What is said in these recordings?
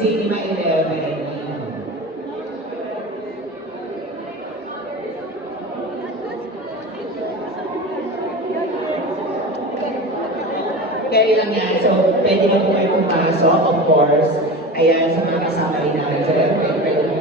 Cinema 11. Carry lang yan. So, pwede na po kayo pumasok, of course. Ayan, sa mga kasama rin namin. So, pwede na.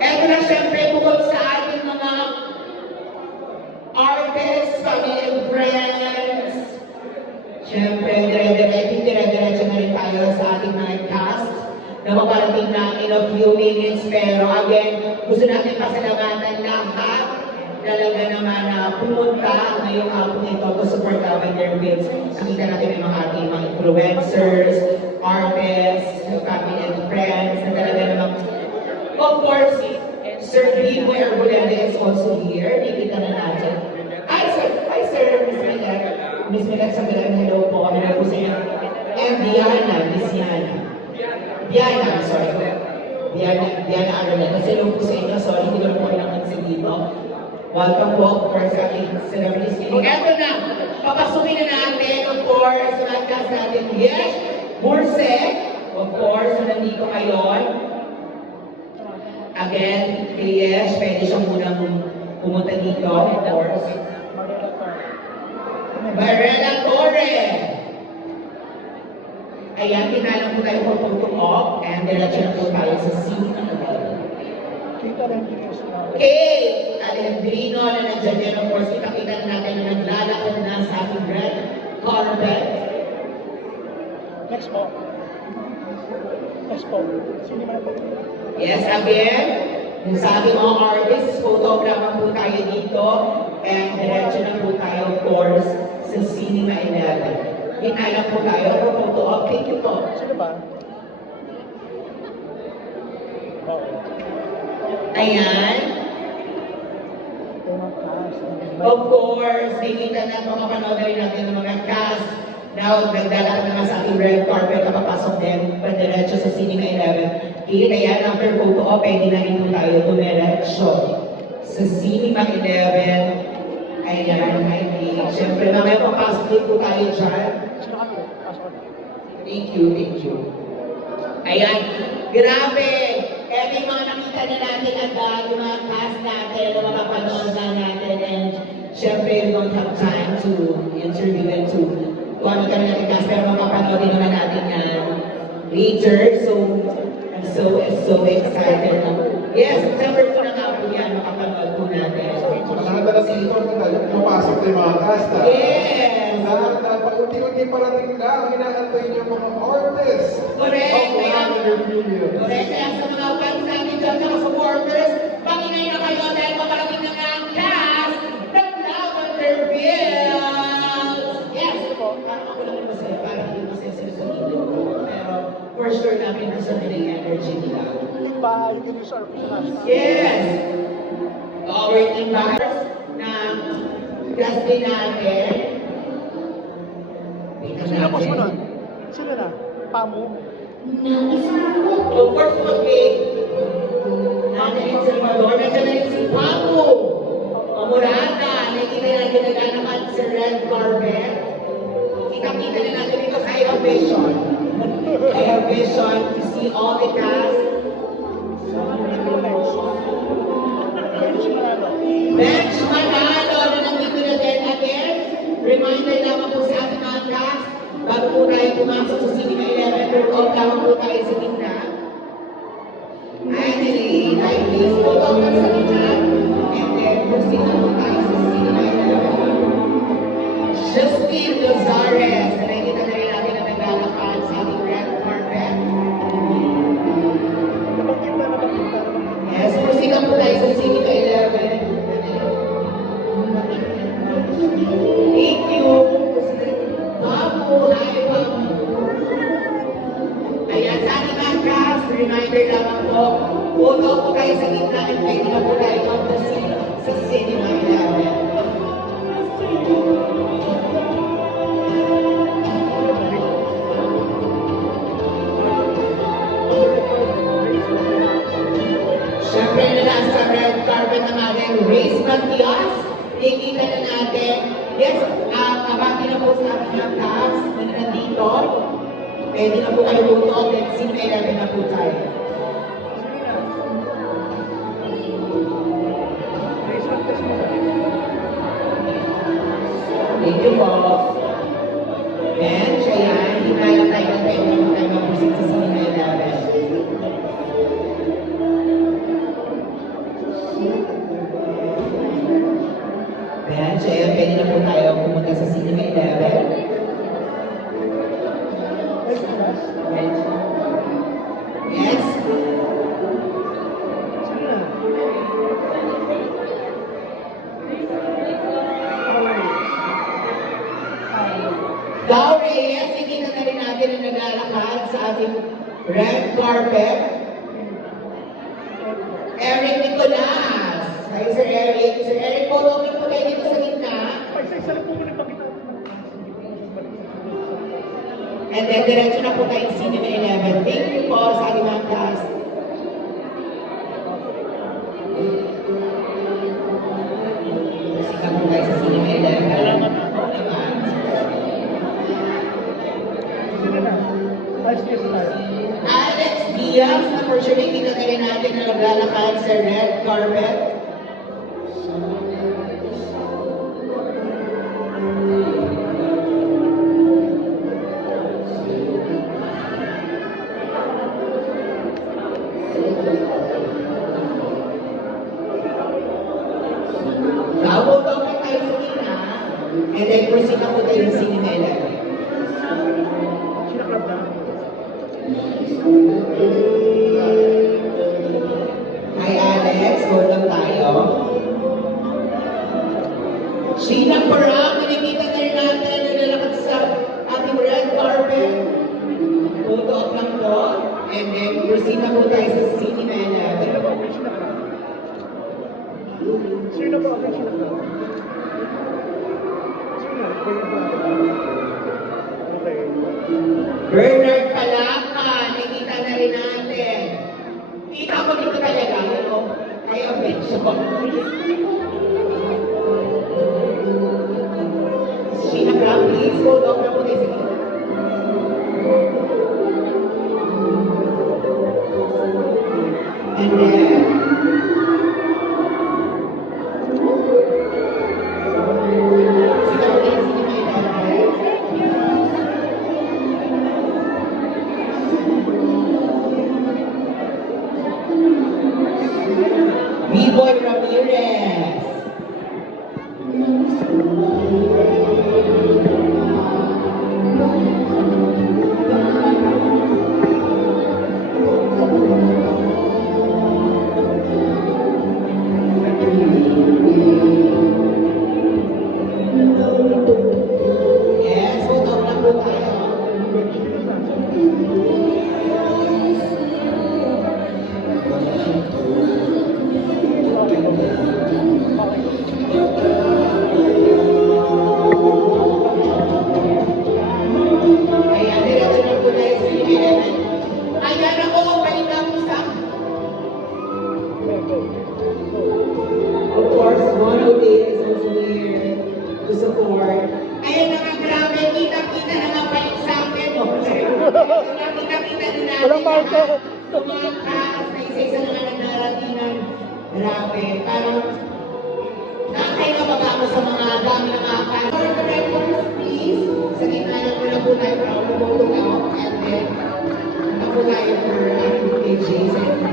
Eto na siyempre bukod sa ating mga artists, family and friends. Siyempre, dire-diretso na rin tayo sa ating mga cast na maparating na in a few minutes. Pero again, gusto natin pasalamatan lahat talaga naman na pumunta ngayong hapon ito to support namin their films. Nakita natin yung mga ating mga influencers, artists, family and friends na talaga naman. Of course, Sir Vivo Arboleda is also here. Nakita na natin. Hi sir, Miss Milet. Miss Milet sa galang, hello po. Hello po sa inyo. And Diana, Miss Diana, sorry. Diana Arboleda. Hello po sa inyo. Sorry, hindi ko na po kailangan sa dito. Welcome po, of course, sa ating celebrity screening. Eto na, papasukin na natin, of course, sa podcast natin. Yes, Burse, of course, nandito ngayon. Again, yes, pwede siya munang pumunta dito, of course. Barela Torre. Ayan, tinalang po tayo for photo op, and diretso na po tayo sa scene. Kate Alendrino na nandiyan yan, of course, kita-kita natin na naglalakad na sa ating red carpet. Next po. Sino naman po? Yes, again, yung sa ating mga artists, photographer po tayo dito, and diretso na po tayo, of course, sa Cinema 11. Hinala po tayo for photo op. Thank you po. Sino ba? Ayan. Of course, nakikita na mapapanood na rin natin ng mga cast. Now, nagdala na nga sa ating red carpet na papasok din, padiretso sa Cinema 11. Kikita yan, after photo op, pwede na rin po tayo tumiretso sa Cinema 11. Ayan, siyempre, mamaya papasok din po tayo dyan. Thank you. Ayan, grabe! Eto yung mga nakita na natin agad, yung mga cast natin, yung mga panood na natin, and syempre, we don't have time to interview them to kung ano kami natin cast, pero mapapanood din naman natin yan later. So, I'm so excited. Yes, September 2 na nga po yan, makapanood po natin. Nakakadala sa ito na tayo, pumapasok na yung mga cast. Yes! Paunti-unti parating na ang inaantay niyo mga artists. Correct! Correct, kaya sa mga fans natin dyan, sa supporters, pangingay na kayo dahil paparating na nga ang cast ng Lavender Bills! Yes! Parang ako lang yung masaya, parang hindi masaya sila sa video ko. Pero for sure namin nasa nila yung energy nila. Ba, you can use our hashtag. Yes! Our team members na cast din natin. Sino po sumunod? Sino na? Pamu? Of course, okay. Nanay Salvador, nandiyan na rin si Paco. Pamurata, nakikita natin naganakan sa red carpet. Kita-kita na natin because I have vision. I have vision to see all the cast. Bench Manalo na nandito na din again. Reminder lamang po sa ating mga cast. Bago po tayo pumasok sa Cinema 11, workout lamang po tayo sa gitna. Annalyn, please, workout lang sa gitna. And then, proceed na po tayo sa Cinema 11. Justine Lozares, na nakikita na rin natin na naglalakad sa ating red carpet. Yes, proceed na po tayo sa Cinema 11. Thank you. Ayan, sa ating mga cast, reminder lamang po, photo po kayo sa gitna at pwede na po tayo mag-proceed sa Cinema 11. Siyempre na nasa red carpet ng ating Race Matias. Ikita na natin. Yes, kabati na po sa ating mga cast na nandito. Pwede na po kayo luto. Let's see, may 11 na po tayo. Thank you po. And siya yan, hinayang tayo ng tayo ng tayo mapusit sa Cinema 11. Ayan, siya yan, pwede na po tayo pumunta sa Cinema 11. Yes. Now, Reyes, nakikita na rin natin na naglalakad sa ating red carpet. Eric Nicolas. Hi, Sir Eric. Sir Eric, follow me po kayo dito sa gitna. And then, diretso na po tayo sa Cinema 11. Thank you po sa ating mga cast. Sika po tayo sa Cinema 11. Alex Diaz, unfortunately, kita rin natin na naglalakad sa red carpet. Tawag daw po tayo sa gitna, and then proceed na po tayo sa Cinema 11. Hi Alex, hold lang tayo. Sheila Parang, nakikita na rin natin na lalakad sa ating red carpet. Photo up lang po. And then proceed na po tayo sa Cinema 11. Sino ba ang Bernard Palaka, nakikita na rin natin. Kita ko dito talaga, ano? Kaya medyo. Sheila Parang, please hold up na po tayo sa gitna. And then, B-Boy Ramirez. Yes, photo lang po tayo. Ayan, diretso na po tayo sa Cinema 11. Ayan ako, balik na po sa... Of course, Mono Day is also here to support. Ayan na nga, grabe, kita-kita na nga balik sa akin. Kita-kita na natin. Walang marko. Tumakas na isa-isa na nga nagdaratinan. Grabe, parang nakakaiba ako sa mga dami ng akal. For the records, please, sa gitna na po na po tayo para pumoto out and then na po tayo for DJs and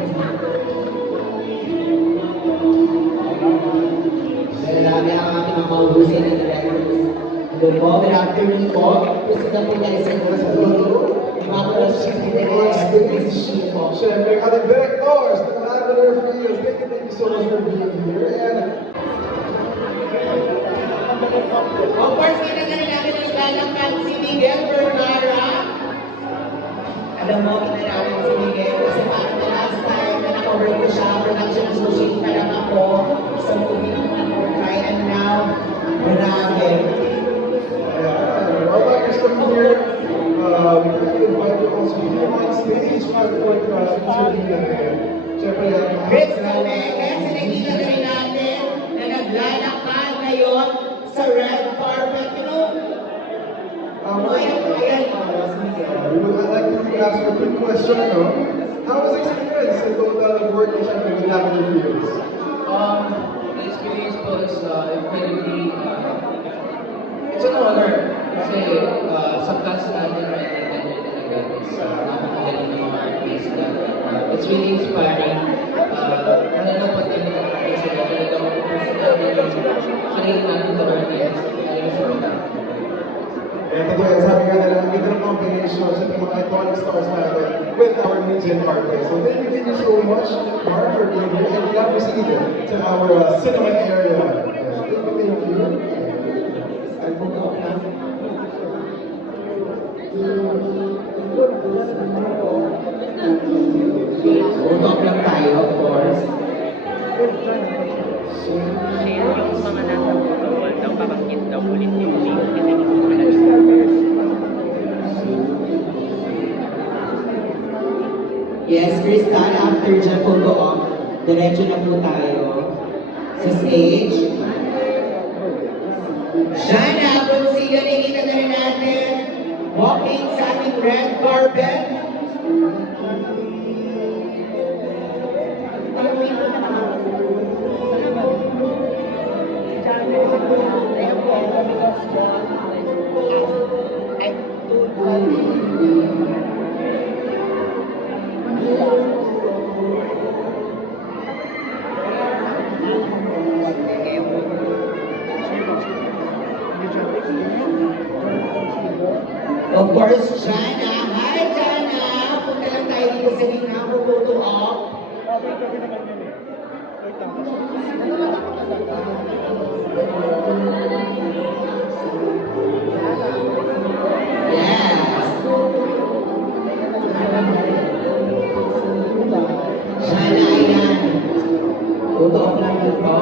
Dalabi ang aking mga mahuhusay na records. Hello po, good afternoon po. Gusto na po tayo sa mga sa photo. Yung mga production din po. Siyempre, ating directors ng Lavender Fields, thank you so much for being here. And Of course, kita na rin natin ang lalakad si Miguel Vergara. Alam mo, kita namin si Miguel kasi parang the last time na naka-work ko siya, production associate pa lang ako sa movie ng Try and Now. Grabe. I'd like to start here. We'd like to invite you also here on stage. 5 point interview again. Siyempre, Chris Calmeques, nakikita na rin natin na naglalakad ngayon sa red carpet. You know, I'd like to ask you a quick question, no? How was the experience in total of working siyempre with Lavender Fields? The experience po is incredibly, it's an honor kasi sa class natin right now talaga is napakagaling ng mga artists na it's really inspiring. Lalo po tayo nag-practice sila talagang pupusin natin yung sarili natin to artists. Lalo sa mga. Eh, totoo yan, sabi nga nila, ang ganda ng combination sa mga iconic stars natin with our new gen artists. So thank you so much, Mark, for being here. And now proceed to our cinema area. Thank you. ay puto na. Putok lang tayo, of course. Share yung mga nasa protocol daw, pabanggit daw ulit yung link kasi Yes, Crystal, after dyan photo op, diretso na po tayo sa stage. Shana, kung sino nakikita na rin natin, walking sa ating red carpet. Of course, Jana. Hi, Jana! Punta lang tayo dito sa gitna for photo op. Yes! Jana, ayan. Photo op lang dito.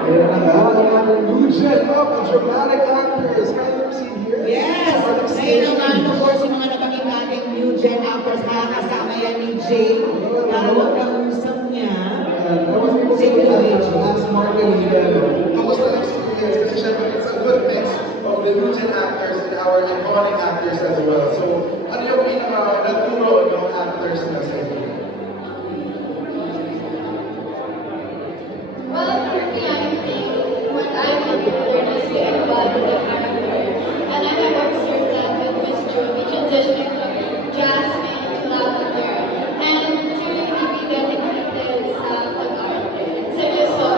Ayan na nga, ang ating new gen of dramatic actors. Can you see here? Yes! Ngayon naman, of course, yung mga nabanggit natin new gen actors, makakasama yan ni Jay. Para wag kang usap niya. I was able to ask Mark and Ian, kamusta ang experience? Kasi syempre, it's a good mix of the new gen actors and our iconic actors as well. So, ano yung naturo ng actors na sa inyo? Well, for me, I think what I have learned is to embody the character. And I have observed that with Miss Jovi transitioning from Jasmine to Lavender and to really be dedicated sa pag-arte. Seryoso.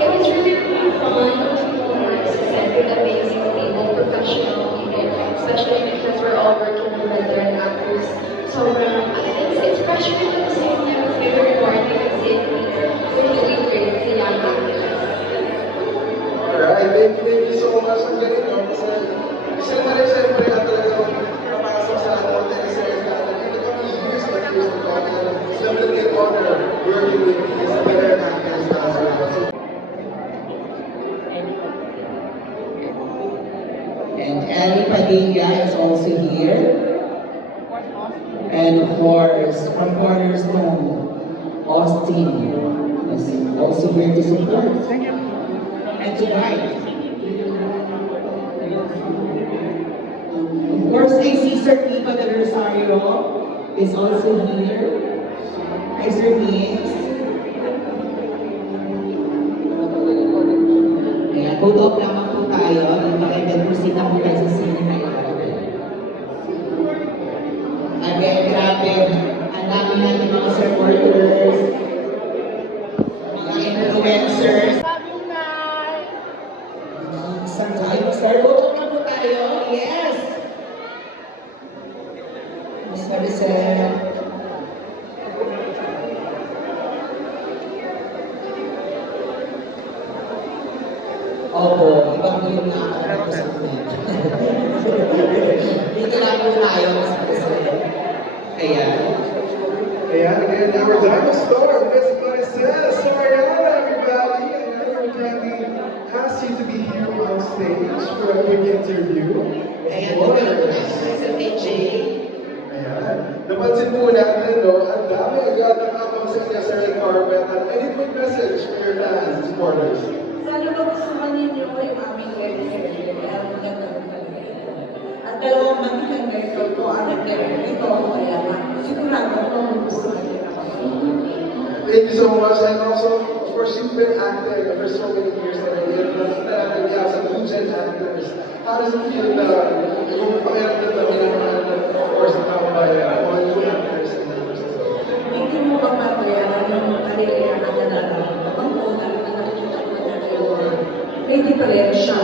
It was really, really fun to work with amazing people, professional people, especially because we're all working with veteran actors. So it's frustrating at the same time it's very rewarding because it means we're doing great with the young actors. Alright, thank you so much. Ang galing, no? Kasi sila rin siyempre ang talagang napasok sa ating teleseries natin. Ito kami years and years of talking. Sila rin get honor working with these veteran actors as well. So, And Ellie Padilla is also here. And of course, from Cornerstone, Austin is also here to support and to guide. Of course, I see Sir Nico Del Rosario is also here. Hi, Sir Nix. Ayan, photo op lamang po tayo. And then proceed na po tayo sa cinema. Again, grabe. Ang dami natin mga supporters, mga influencers. Saan tayo? Star photo na po tayo. Yes! Miss Maricel. Opo, iba po yung nakakarating ko sa net. Dito lang po tayo, Miss Maricel. Ayan. ayan, again, our diamond star, Miss Maricel Soriano, everybody. And we're kindly ask you to be here on stage. March for a quick interview. Ayan, Of magandang course. access sa TJ. Ayan. Napansin po natin, no, ang dami agad ng abang sa kanya sa red carpet. At any quick message for your fans and supporters? Sana magustuhan ninyo yung aming record. Dahil magandang talaga. At dalawang magandang record ko ang record. Ito ako kaya nga. Sigurado ko magustuhan nyo na kami. Thank you so much. And also, of course, you've been acting for so many years already. And nakita natin niya sa new gen actors. How does it feel na yung pakiramdam na minamahal, of course, na by all new actors and actors? Hindi mo ba mabayaran yung karera na nalalaman? Ang una na nakikita ko na kayo, may diferensya.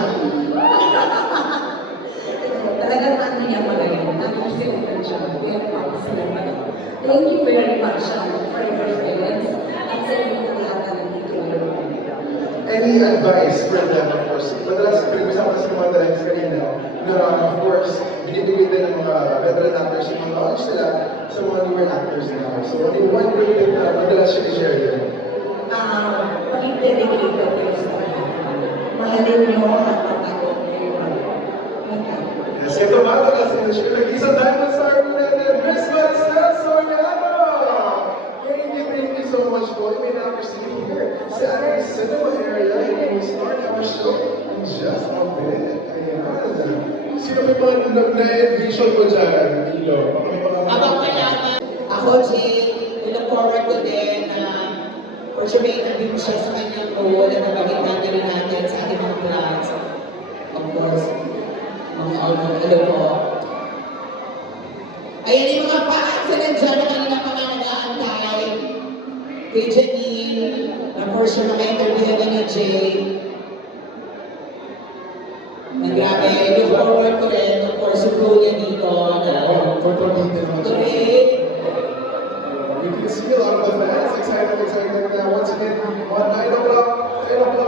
Talagang ano niya magaling. Nag-consider siya. Kaya papasalamat. Thank you very much for your experience. At sa inyo lahat na nandito. Any advice for them, of course? Madalas, pinag-usapan sa mga directs kanina, na of course, binibigay din ng mga veteran actors yung mga knowledge nila sa mga newer actors nila. So, ano yung one great thing na madalas siya i-share din? Maging dedicated kayo sa kanya. Mahalin niyo at pagkakot kayo. Yes, ito ba? Tagas na siya. Nag-isang Diamond Star po natin, Miss Marcel Soriano! Thank you so much po. You may now proceed here sa ating cinema area and we will start our show in just a bit. Ayan. Sino may mga na-envision mo dyan, Milo? Baka may mga... Abang kailangan. Ako, Jay, we look forward to din na for sure may interview mo siya sa kanyang role na nabagit natin natin sa ating mga plans. Of course, mga album, alam po. Ayan yung mga fans na nandiyan na kanina pa nga nag-aantay. Kay Janine, na for sure na may-interview na ni Jay. Na grabe, look forward ko rin, of course, yung role niya dito na For Pagdating naman siya. correct. You can see a lot of the fans excited na once again on 9 o'clock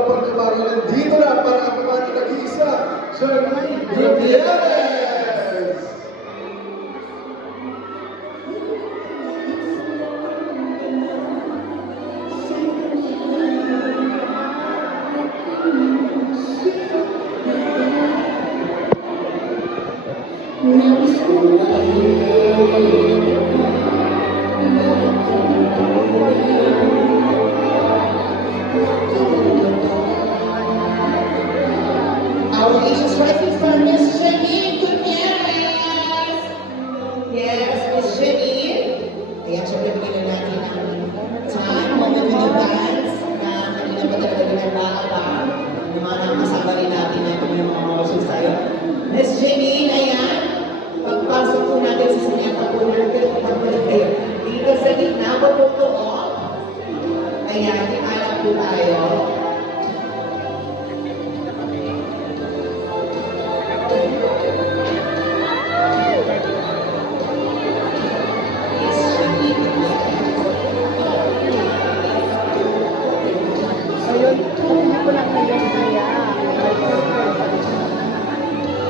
pagkabari nandito na para ang mga nag-iisa Janine Gutierrez! Our nation's rising star, Miss Janine Gutierrez. Yes, Miss Janine. Ayan, syempre bigyan natin ang time, moment with the dance na kanina pa talaga ginagawa yung mga nakasama rin natin na yung mga motions tayo. Miss Janine, ayan. Pagpasok po natin sa sinyata po natin dito sa gitna po po off. Ayan, tinalak po tayo. Ayun, hindi ko lang ngayon kaya.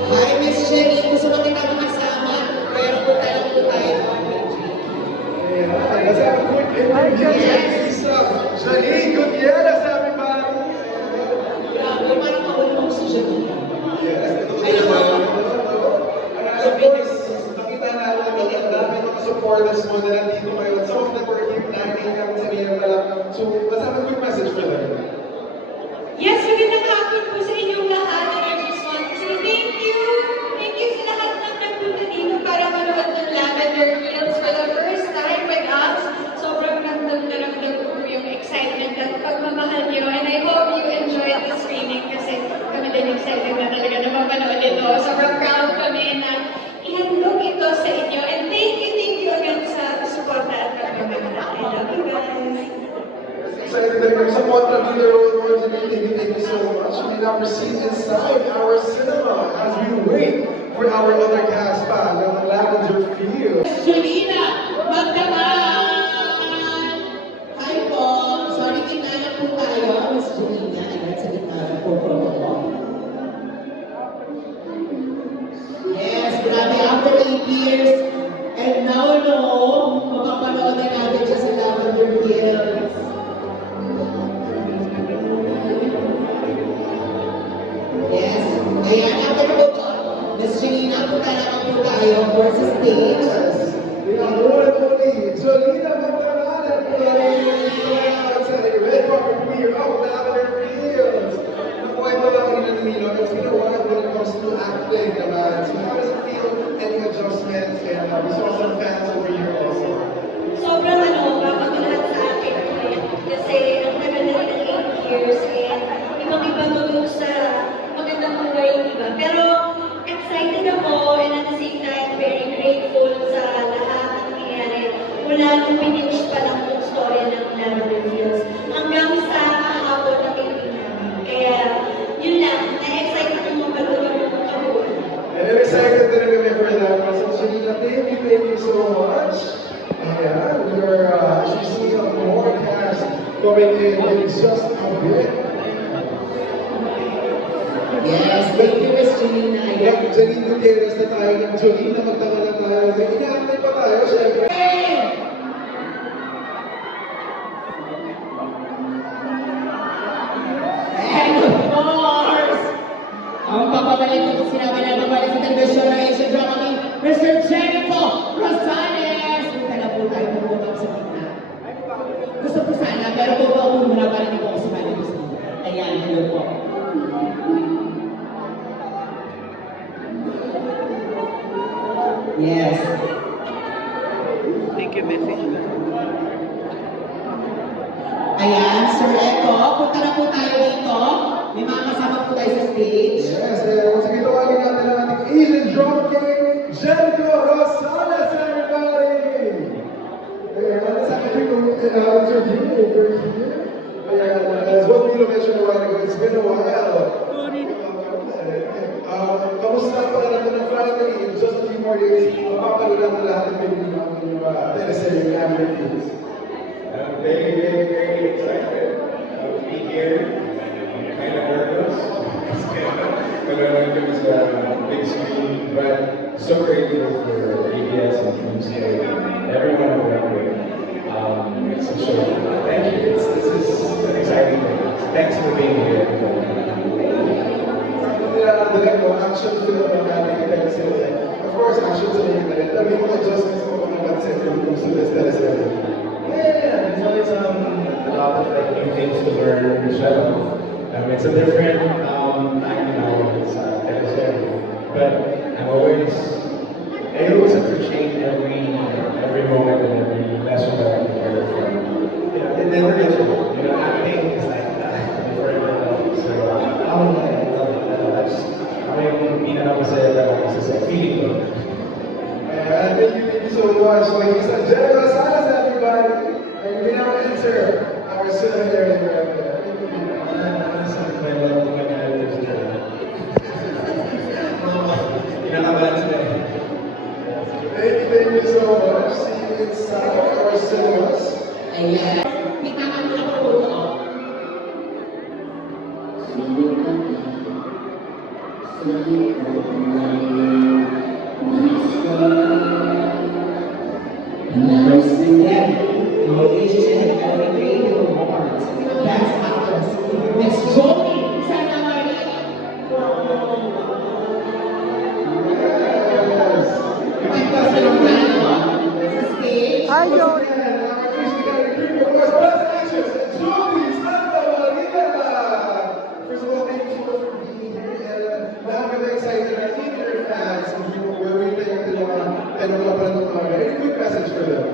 Hi, Miss Jenny. Gusto mo kita makasama? Pero punta po tayo. Ayan, let's have a quick interview sa Janine Gutierrez, everybody! Grabe, parang mahulog si Jenny. Yes, ito Ayun, naman. ma'am. And of course, nakita natin ang dami ng supporters mo na nandito ngayon. Some of them were here 9 a.m. sa AM na lang. So, let's have a quick message for them. Yes, magandang hapon po sa inyong lahat. And I just want to say thank you. Thank you sa lahat ng nagpunta dito para manood ng Lavender Fields for the first time with us. Sobrang nagdagdag po yung excitement at pagmamahal niyo. And I hope you enjoyed the screening kasi kami din excited na talaga na mapanood ito. Sobrang proud kami na ihandog ito sa inyo. And thank you again sa support at pagmamahal. I love you guys. Excited that you're some contributor role Janine. Thank you so much. We now proceed inside our cinema as we wait for our other cast pa ng Lavender Field. Julina, magdaman! Hi po. Sorry, tinala po tayo. Miss Julina, ayan sa gitna po po. Yes, grabe. After 8 years, and now, no, mapapanood na natin siya sa Lavender Fields. Yes, ayan. tayo for sa stage. We have one and only Jolina Montanana sa red carpet premiere of Lavender Fields. Nakwento lang kanina ni Nino, it's been a while when it comes to acting naman. So how does it feel? Any adjustments? And we saw some fans over here also. Sobrang bago lahat sa akin. Kasi ang tagal na rin ng 8 years and ibang-iba tulog sa magandang buhay, di ba? Pero excited ako and at the same time very grateful sa lahat ng nangyayari. Mula nung finish pa lang yung story ng Lavender Fields hanggang sa kahapon na taping namin. Kaya yun lang, na-excited akong mapanood yung kahapon. And I'm excited din kami for that. So Jolina, thank you so much. Yeah, we're actually seeing more cast coming in just a bit. Yes, thank you, Miss Julina. Ayan, Janine Gutierrez na tayo ng Jolina, magtaka na tayo. May inaantay pa tayo, syempre. And of course, ang papabalik ko sinabi na babalik sa television na Asian Drama King, Mr. Jericho Rosales. Punta na po tayo pumunta sa gitna. Gusto po sana, pero bubao mo muna para hindi ko ako sumali gusto. Ayan, hello po. Yes. Thank you, message. Ayan, Sir Echo, punta na po tayo dito. May mga kasama po tayo sa stage. Yes, once again, tawagin natin ang ating Asian Drama King, Jericho Rosales, everybody! Ayan, let's have a quick interview over here. Ayan, as what Milo mentioned a while ago, it's been a while. Kamusta pa natin na finally, in just a few more days, mapapanood natin lahat ng Pilipino ang teleserye Lavender Fields. I'm very excited to be here. I'm kind of nervous because I went to this big screen, but so grateful for ABS and Tuesday, everyone around me. It's such a thank you. This is an exciting thing. Thanks for being here. Action film ang ating teleserye. Of course, action film na rin. May mga adjustments mo kung napansin kung gusto this teleserye. Yeah, there's always a lot of new things to learn as well. It's a different it's teleserye, but I always appreciate every moment and every lesson that I can learn from. You know, it never gets old. You know, acting is like forever. So I love it. That's it's a feeling. And thank you so much. Like you said, Jericho Rosales, everybody. And we now enter our cemetery right there. Thank you so much. See you inside our cinemas. Ayan. Kita ka na po ito. Best actress, Miss Joey Santa Maria. Ayaw. First of all, thank you so much for being here. And lahat kami excited na theater fans who were waiting until any quick message for them.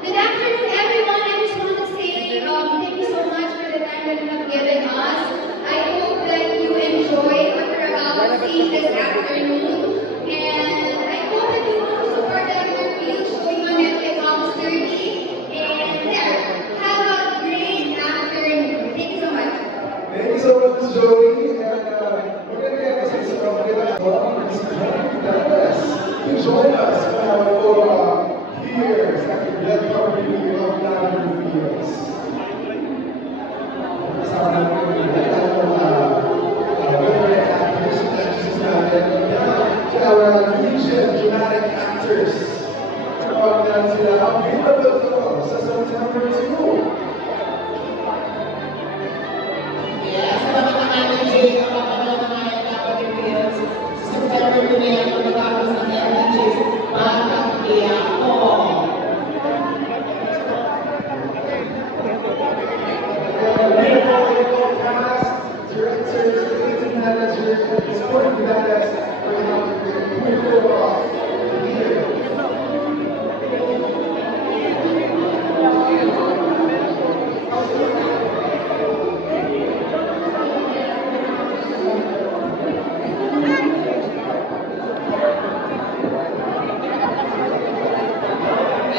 Good afternoon, everyone. I just want to say thank you so much for the time that you have given us. I hope that you enjoy what we're about to see this afternoon. And I hope that you will support Lavender Fields showing on Netflix August 30. And there, have a great afternoon. Thank you so much. Thank you so much, Joey. And we're going to get this from to join us for our photo here at the red carpet of Lavender Fields. Kasama natin our Asian dramatic actors. Available sa September 2. Yes, sa mga manager, ang mga dapat yung September 2 na yan, pagkatapos ng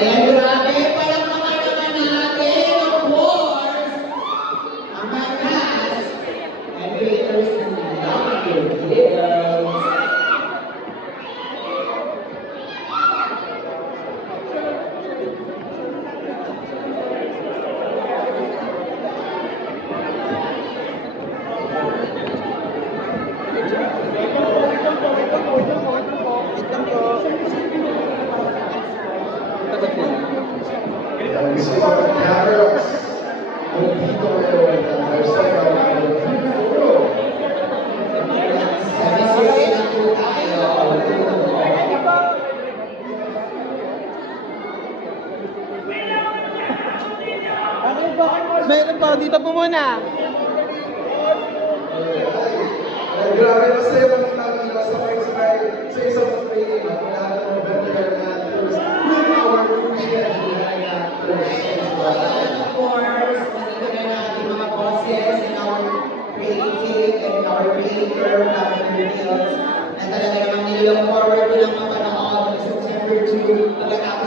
Ayan, grabe, palakpakan naman natin, of course, ang mga cast and creators ng Love Your Kills. This is our cameras. Nandito ngayon ang Marcelo ng Puro. Sabi na po tayo. Meron pa, dito po muna. Grabe na sa'yo ang nakakita sa sa isang training ang lahat ng veteran actors with our pre-scheduled actors as well. Of course, nandito na natin mga bosses and our creative and our creator, Lavender Hills, na talaga namang nilang forward nilang mapanood sa September 2 pagkatapos